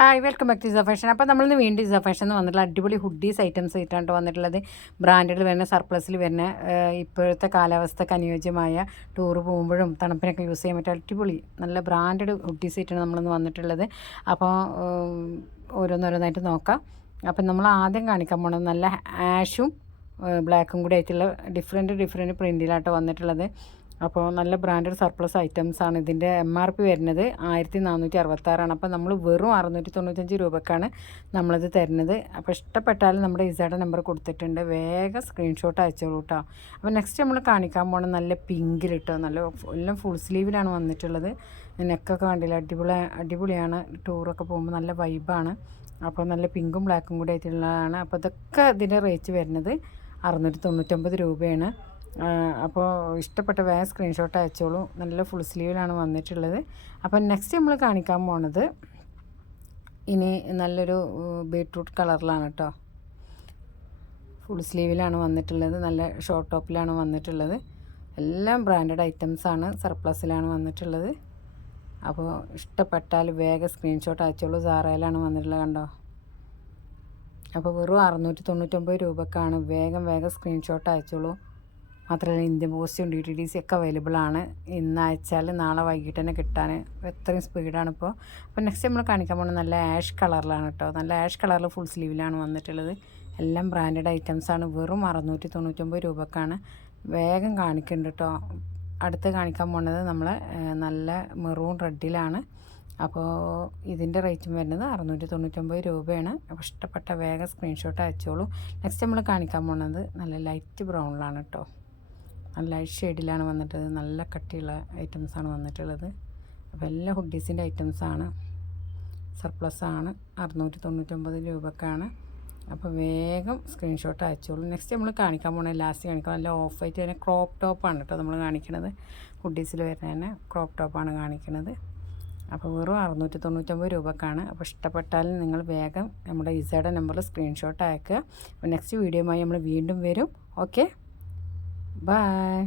Hi welcome back to Isa fashion. അപ്പോൾ നമ്മളിന്ന് വീണ്ടും ഇസ ഫാഷൻ വന്നിട്ടുള്ള അടിപൊളി ഹുഡീസ് ഐറ്റംസ് ആയിട്ടാണ് വന്നിട്ടുള്ളത്. ബ്രാൻഡിൽ വരുന്ന സർപ്ലസിൽ വരുന്ന ഇപ്പോഴത്തെ കാലാവസ്ഥക്ക് അനുയോജ്യമായ ടൂർ പോകുമ്പോഴും തണുപ്പിനൊക്കെ യൂസ് ചെയ്യാൻ പറ്റിയ അടിപൊളി നല്ല ബ്രാൻഡഡ് ഹുഡീസ് ആയിട്ടാണ് നമ്മളിന്ന് വന്നിട്ടുള്ളത്. അപ്പോൾ ഓരോന്നോരോന്നായിട്ട് നോക്കാം. അപ്പം നമ്മൾ ആദ്യം കാണിക്കാൻ പോകുന്നത് നല്ല ആഷും ബ്ലാക്കും കൂടി ആയിട്ടുള്ള ഡിഫറെൻറ്റ് പ്രിൻറ്റിലാട്ടോ വന്നിട്ടുള്ളത്. അപ്പോൾ നല്ല ബ്രാൻഡഡ് സർപ്ലസ് ഐറ്റംസ് ആണ്. ഇതിൻ്റെ MRP വരുന്നത് 1466. അപ്പോൾ നമ്മൾ വെറും 695 രൂപക്കാണ് നമ്മളിത് തരുന്നത്. അപ്പോൾ ഇഷ്ടപ്പെട്ടാലും നമ്മുടെ ഇസയുടെ നമ്പർ കൊടുത്തിട്ടുണ്ട്, വേഗം സ്ക്രീൻഷോട്ട് അയച്ചോളൂ കേട്ടോ. അപ്പോൾ നെക്സ്റ്റ് നമ്മൾ കാണിക്കാൻ പോകണം നല്ല പിങ്കിൽ കേട്ടോ, നല്ല എല്ലാം ഫുൾ സ്ലീവിലാണ് വന്നിട്ടുള്ളത്. നെക്കൊക്കെ കണ്ടില്ല, അടിപൊളിയാണ്. ടൂറൊക്കെ പോകുമ്പോൾ നല്ല വൈബാണ്. അപ്പോൾ നല്ല പിങ്കും ബ്ലാക്കും കൂടി ആയിട്ടുള്ളതാണ്. അപ്പോൾ ഇതൊക്കെ ഇതിൻ്റെ റേറ്റ് വരുന്നത് 699 രൂപയാണ്. അപ്പോൾ ഇഷ്ടപ്പെട്ട വേഗം സ്ക്രീൻഷോട്ട് അയച്ചോളൂ. നല്ല ഫുൾ സ്ലീവിലാണ് വന്നിട്ടുള്ളത്. അപ്പോൾ നെക്സ്റ്റ് നമ്മൾ കാണിക്കാൻ പോണത് ഇനി നല്ലൊരു ബീട്രൂട്ട് കളറിലാണ് കേട്ടോ. ഫുൾ സ്ലീവിലാണ് വന്നിട്ടുള്ളത്, നല്ല ഷോർട്ട് ടോപ്പിലാണ് വന്നിട്ടുള്ളത്. എല്ലാം ബ്രാൻഡഡ് ഐറ്റംസാണ്, സർപ്ലസിലാണ് വന്നിട്ടുള്ളത്. അപ്പോൾ ഇഷ്ടപ്പെട്ടാൽ വേഗം സ്ക്രീൻഷോട്ട് അയച്ചോളൂ. സാറയിലാണ് വന്നിട്ടുള്ളത്, കണ്ടോ. അപ്പോൾ വെറും 699 രൂപക്കാണ്. വേഗം സ്ക്രീൻഷോട്ട് അയച്ചോളൂ. മാത്രമല്ല ഇന്ത്യൻ പോസ്റ്റും DTDC ഒക്കെ അവൈലബിൾ ആണ്. ഇന്ന് അയച്ചാൽ നാളെ വൈകിട്ട് തന്നെ കിട്ടാൻ എത്രയും സ്പീഡാണ് ഇപ്പോൾ. അപ്പോൾ നെക്സ്റ്റ് നമ്മൾ കാണിക്കാൻ പോകുന്നത് നല്ല ആഷ് കളറിലാണ് കേട്ടോ. നല്ല ആഷ് കളറിൽ ഫുൾ സ്ലീവിലാണ് വന്നിട്ടുള്ളത്. എല്ലാം ബ്രാൻഡഡ് ഐറ്റംസാണ്. വെറും 699 രൂപക്കാണ്. വേഗം കാണിക്കുന്നുണ്ട് കേട്ടോ. അടുത്ത് കാണിക്കാൻ പോകുന്നത് നമ്മൾ നല്ല മെറൂൺ റെഡിലാണ്. അപ്പോൾ ഇതിൻ്റെ റേറ്റും വരുന്നത് 699 രൂപയാണ്. അപ്പോൾ ഇഷ്ടപ്പെട്ട വേഗം സ്ക്രീൻഷോട്ട് അയച്ചോളൂ. നെക്സ്റ്റ് നമ്മൾ കാണിക്കാൻ പോകുന്നത് നല്ല ലൈറ്റ് ബ്രൗണിലാണ് കേട്ടോ. നല്ല ലൈറ്റ് ഷെയ്ഡിലാണ് വന്നിട്ടുള്ളത്. നല്ല കട്ടിയുള്ള ഐറ്റംസാണ് വന്നിട്ടുള്ളത്. അപ്പോൾ എല്ലാ ഹുഡീസിൻ്റെ ഐറ്റംസാണ്, സർപ്ലസ്സാണ്. 699 രൂപക്കാണ്. അപ്പോൾ വേഗം സ്ക്രീൻഷോട്ട് അയച്ചോളൂ. നെക്സ്റ്റ് നമ്മൾ കാണിക്കാൻ പോകുന്നത് ലാസ്റ്റ് കാണിക്കാം നല്ല ഓഫ് വൈറ്റ് തന്നെ ക്രോപ്പ് ടോപ്പാണ് കേട്ടോ നമ്മൾ കാണിക്കുന്നത്. ഹുഡീസിൽ വരുന്ന തന്നെ ക്രോപ്പ് ടോപ്പാണ് കാണിക്കുന്നത്. അപ്പോൾ വെറും 699 രൂപക്കാണ്. അപ്പോൾ ഇഷ്ടപ്പെട്ടാലും നിങ്ങൾ വേഗം നമ്മുടെ ഇസയുടെ നമ്പറിൽ സ്ക്രീൻഷോട്ട് അയക്കുക. അപ്പോൾ നെക്സ്റ്റ് വീഡിയോയുമായി നമ്മൾ വീണ്ടും വരും. Okay, by.